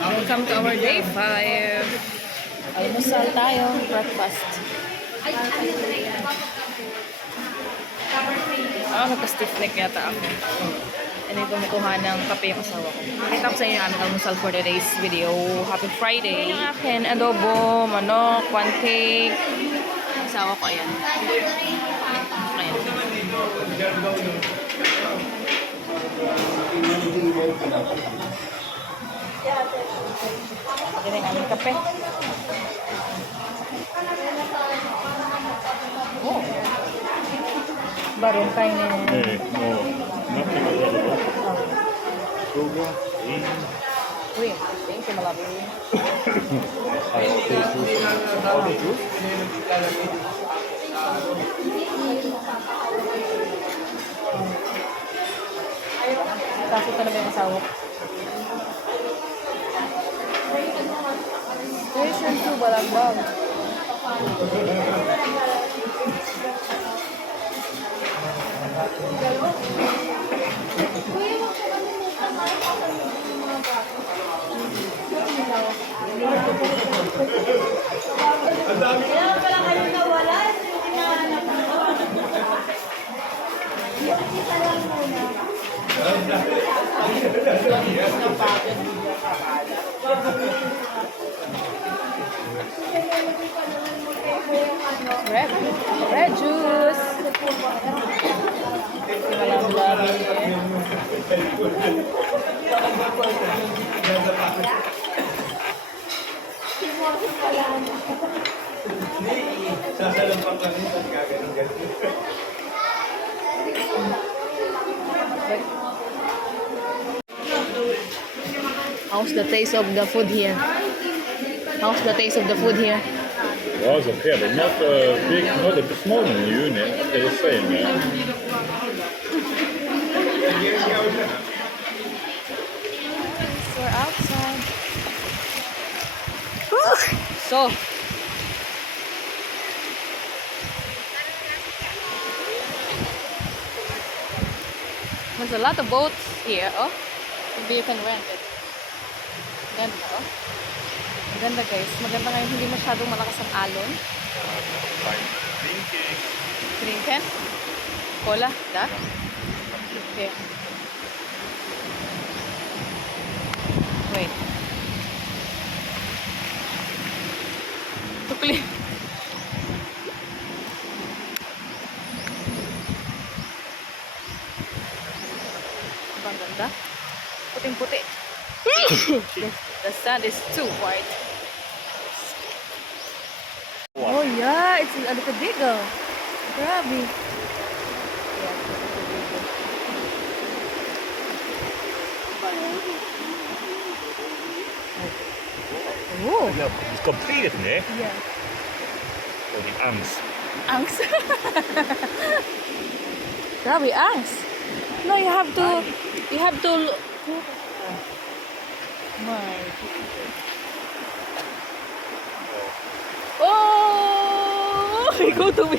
Welcome to our day 5. Almusal tayo, breakfast. Nagka-stiff neck yata ako. And ito kumukuha ng kape yung asawa ko. Nakita ko sa inyo aming almusal for today's video. Happy Friday! Ang akin, adobo, manok, one cake. Asawa ko, ayan. Ayan. Ayan ang aming kape. Oh! Barong kayo na. Nothing available. Sugar, Uy, thank you, malabi. all the juice. Kasi talaga yung asawa ko. Station 2, balagbag. Kaya pala kayo nawala. Isa lang muna. Red juice. Malabi. Sasalampak lang yun, at gaganon-ganon. How's the taste of the food here? How's the taste of the food here? Ja, it's okay, but not big, not a small unit. They're the same, yeah. We're outside. So, there's a lot of boats here. Oh, maybe you can rent it. Ganda, oh. Maganda guys. Maganda ngayon, hindi masyadong malakas ang alon. Drinking? Cola? Da? Okay. Wait. Tukli. Ang ganda. Puting-puti. The sand is too white. Oh yeah, it's a little bigger. Grabe. Oh. It's complete, isn't it? Yeah. Or the ants. Angs. Grabe, angs. No, you have to my. Oh, you go to me.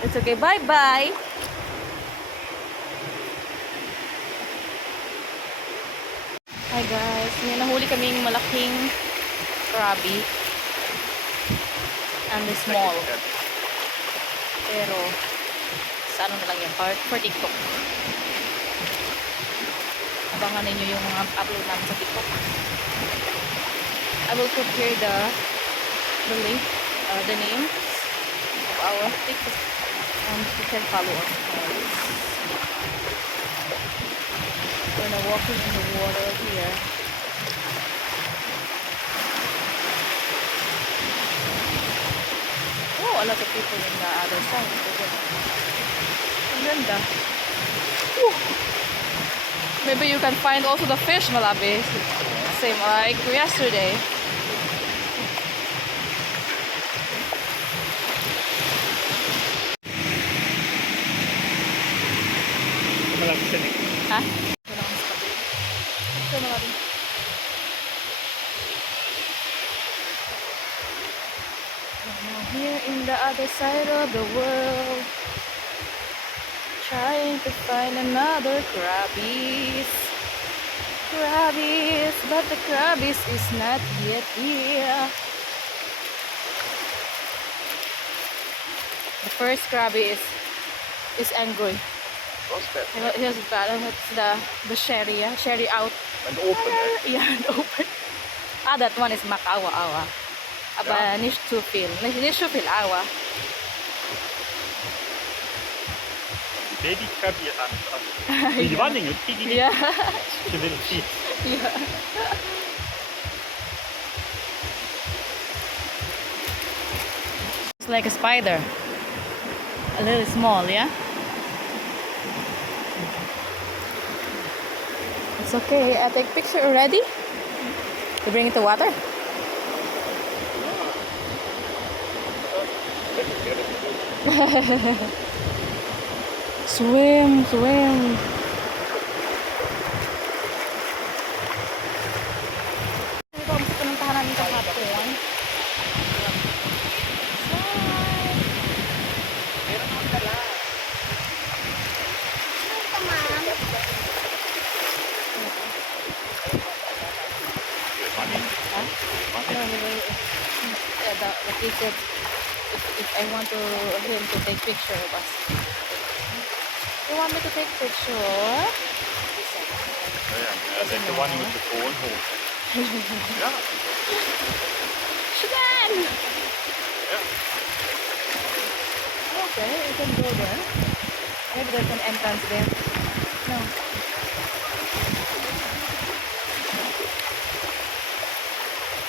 It's okay. Bye-bye. Hi guys, may nahuli kaming malaking krabi and the small. Pero sa ano na lang yan, for TikTok. Abangan ninyo yung mga upload namin sa TikTok. I will put here the link, the name of our TikTok, and you can follow us. We're now walking in the water here. Oh, a lot of people in the other side. Ang ganda. Woo! Maybe you can find also the fish, Malabi. Same like yesterday. Malaki siya eh. Ha? Ito na mas kape. Ito na rin. Now here in the other side of the world, trying trying to find another crabbies. Crabbies, but the crabbies is not yet here. The first crabby is angry. Here's the bottom. It's the sherry, yeah? Sherry out. And open it. Yeah, and open. That one is makawa awa. Aber nicht zu viel. Nicht so viel awa. Baby crab die running. Yeah. She will see. Yeah. It's like a spider. A little small, yeah? It's okay. I take picture already. To bring it to water. Swim, swim. Ito ang pinuntahan namin kahapon. The kid said if I want him to take picture of us. You want me to take picture? Yeah, like the one with the phone hole. Yeah. Shugan! Yeah. Okay, we can go there. Maybe there's an entrance there. No.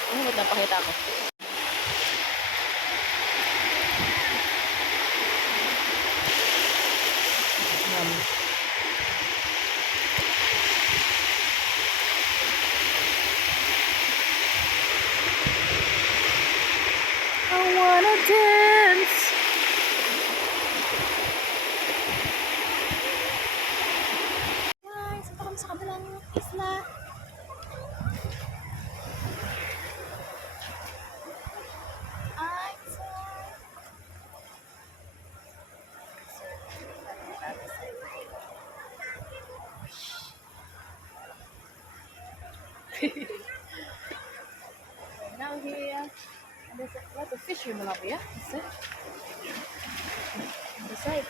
Ano ba't napakita ko? I wanna dance. Guys, ito kami sa kabilang isla. Ay, sorry. Now here, there's a lot of fish in Malabia. Is it? On the side.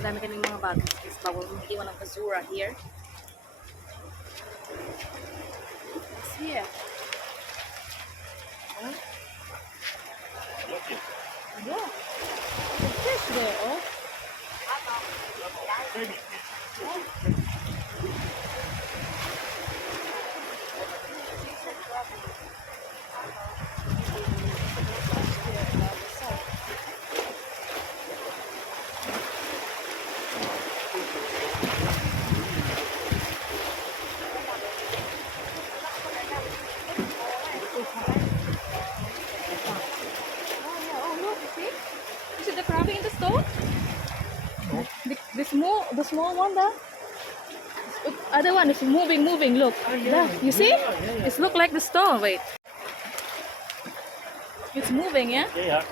Dami kaming mga bags. Kasi bawal mag-iwan ng basura here. It's here. Huh? Yeah. There's a fish there, oh. Crabby in the stone? No. The small one there? Other one is moving, look. There, you see? It look like the stone, wait. It's moving, yeah? Yeah.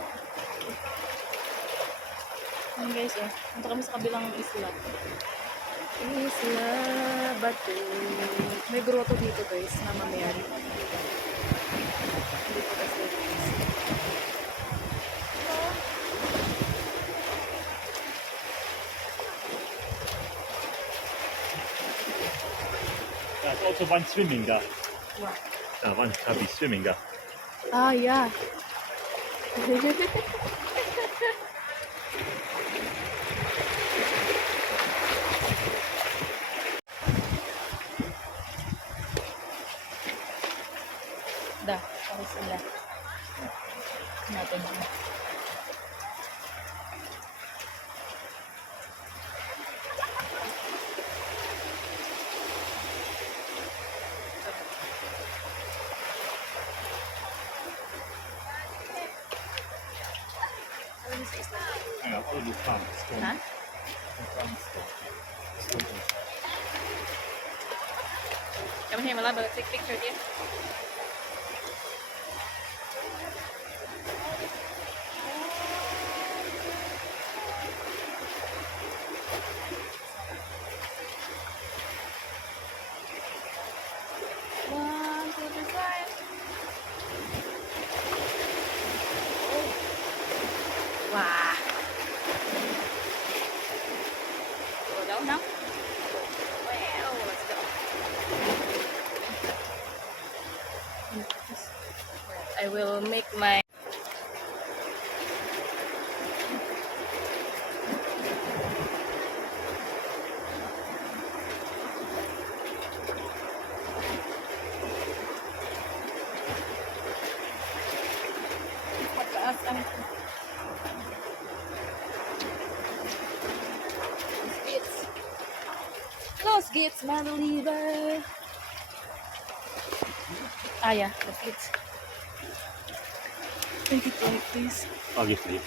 Ayan guys, punta kami sa kabilang isla. Isla Batu. May grotto dito guys, na mamayari. Dito kasi guys. There's also one swimming there. What? One crabby swimming there. Ah, yeah. Da, para sila. Natin. Yeah, all the farm stone. Huh? Farm stone. Come here, Malaba. Let's take picture here. will make my Los Gates, Manoliver. Ah, yeah, Los Gates. Take it like this. Obviously.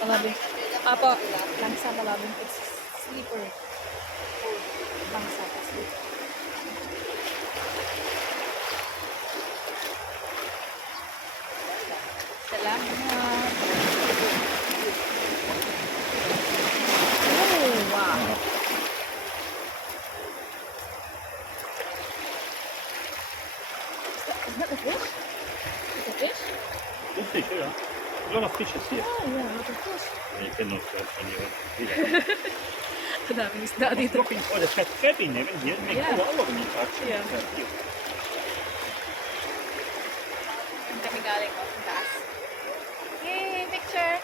Malabing. Apo, langsa malabing. It's slippery. Langsa, slippery. Salamat. Oh, wow. Is that the fish? Is it fish? Good fish, yeah. A lot of fishes here. Oh, yeah, a lot of fish. You cannot anyway. Madaming isda dito. Looking for the fat crab in even here. Make Yeah. all of them actually. Yeah. Kami galing ko sa taas. Yay! Picture!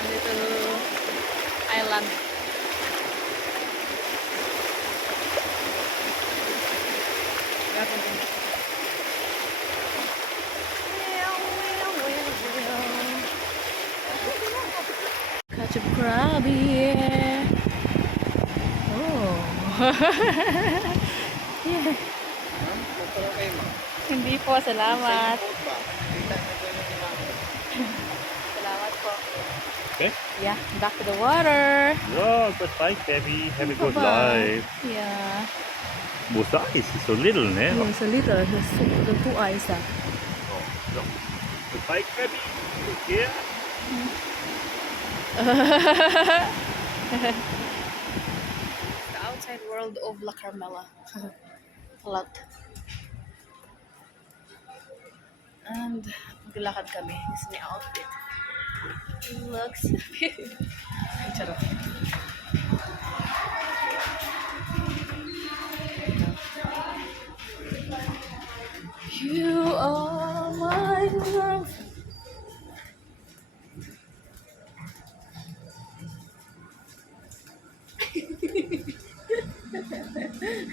A little island. Catch a crab here. Oh. Yeah. Hindi po, salamat. Salamat po. Okay. Yeah, back to the water. Yeah, goodbye, Kevin. Have a good Bye-bye. life. Yeah. Both eyes is so little, ne? Yeah, it's a little. The two eyes. Oh, no. Goodbye, Kevin. Take care. The outside world of La Carmela. A lot. And maglakad kami. This is my outfit. It looks beautiful. Charot. You are my love.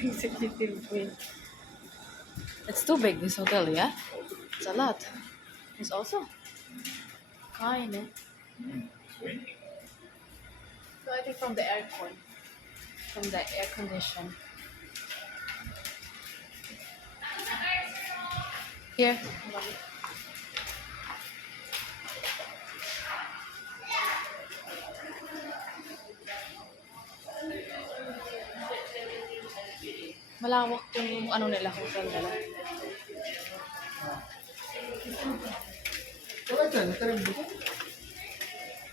Executive win. It's too big, this hotel, yeah? It's a lot. It's also kind, eh? So I think from the aircon, from the air condition. Here. Malawak yung ano nila, hotel nila.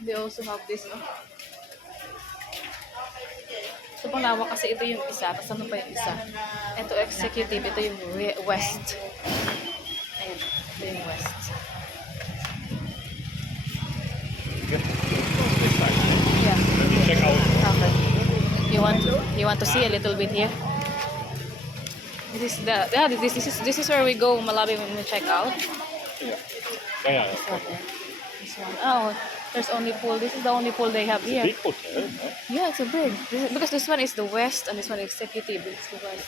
They also have this, no? So, panglawak kasi ito yung isa, tapos ano pa yung isa? Ito executive, ito yung west. Ayan, ito yung west. Yeah. Check out. Okay. You want to see a little bit here? This is the this is where we go Malawi when we check out. Yeah. Yeah. This one, yeah. This one. Oh, there's only pool. This is the only pool they have here. Big hotel, no? Yeah, it's a big. Because this one is the west and this one is executive. It's the west.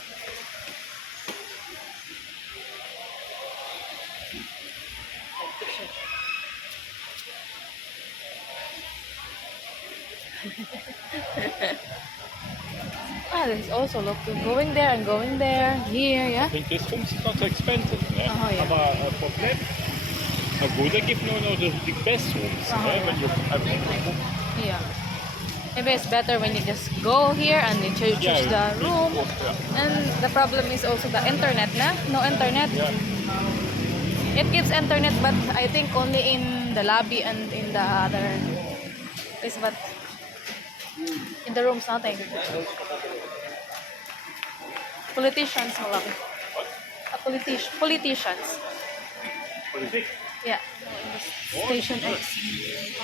There's also look going there and going there. Here, yeah. I think this room is not so expensive, ne? Oh, yeah. Aber Problem, na gut, da gibt nur noch die best rooms, Oh, ne? yeah. Wenn du Yeah. Maybe it's better when you just go here and you choose the room. And the problem is also the internet na. No internet. Yeah. It gives internet, but I think only in the lobby and in the other place. But in the rooms, nothing. Politicians, malaki. Politicians. Politics. Yeah. Station X.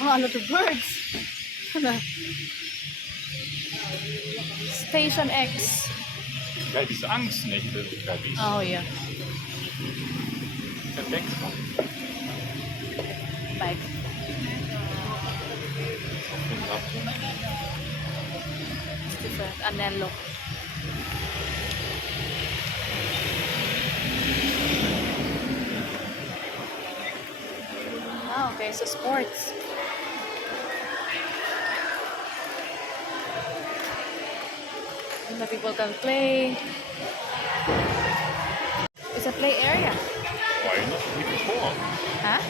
Oh, a lot of birds. Station X. Ja, die ist Angst nicht. Das ist fertig. Oh, yeah. Perfekt. Bike. It's different. Anello. Ah, okay. So sports. And the people can play. It's a play area. Why not? Niet before. Huh?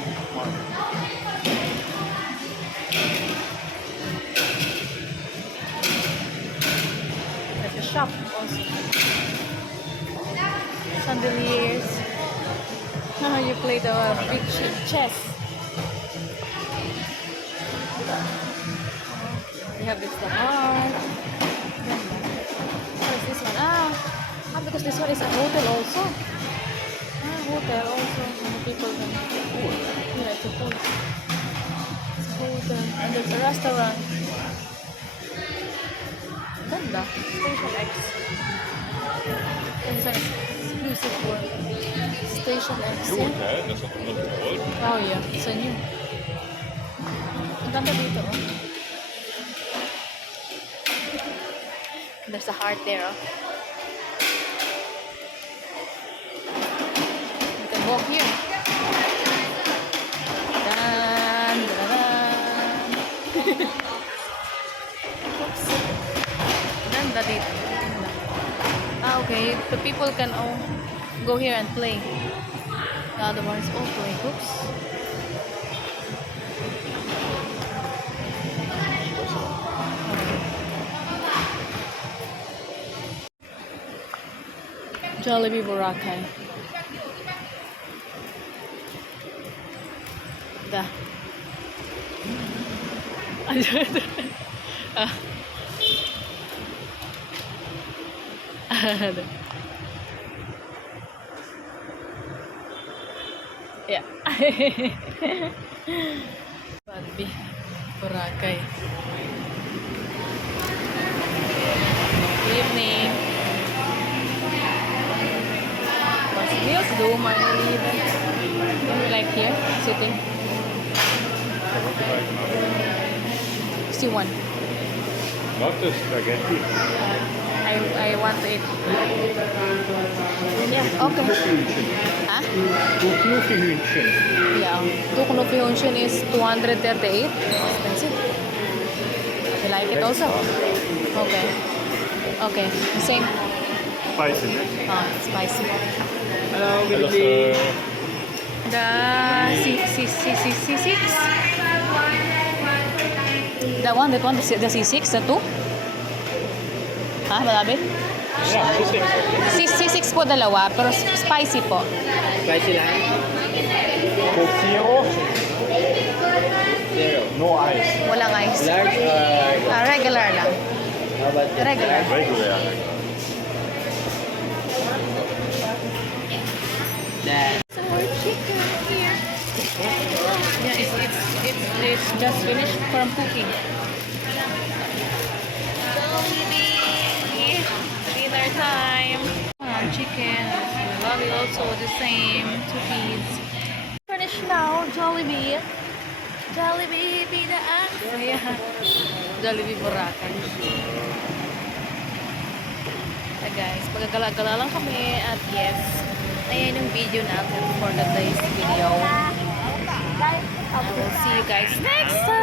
There's a shop also. Chandeliers. You play the big chess. We have this one. Oh. What is this one? Because this one is a hotel also. Hotel also. Many people can. Yeah, it's a hotel. It's a hotel. And there's a restaurant. Ganda. Station X. It's an exclusive one. Station X. Goed, Yeah. hè? Dat is wat onder de woord. Oh yeah, it's a new. Ang ganda dito, oh. There's a heart there, oh. You can walk here. Dan, dan, dan. Oops. Ganda dito. Ganda. Okay. The people can go here and play. The other one is all play. Oops. Jollibee Boracay. Da. Yeah. Jollibee Boracay. Good evening. What's meals do my even? Don't you like here sitting? See one. Not the spaghetti. I want to eat. Yeah, okay. Huh? Hoe knoffihühnchen. Yeah. 2 knoffihühnchen is 238. Expensive. You like it also? Okay. Okay. Same. Spicy. Spicy. Hello, good evening. The C6. That one, the C6, the 2? Ha, malapit? Ja, C6 po dalawa, pero spicy po. Spicy lang. Coke Zero. No ice. Walang ice. Large or Regular lang. how about this? Regular. Regular. That. Some more chicken here. Yeah, it's just finished from cooking. Jollibee. Dinner time. Chicken. Lolly also the same. 2 piece. Finished now. Jollibee. Jollibee, pinaan. Yeah. Jollibee Boracay. Guys, magagala-gala lang kami at yes, ayan yung video natin for today's video. I will see you guys next time.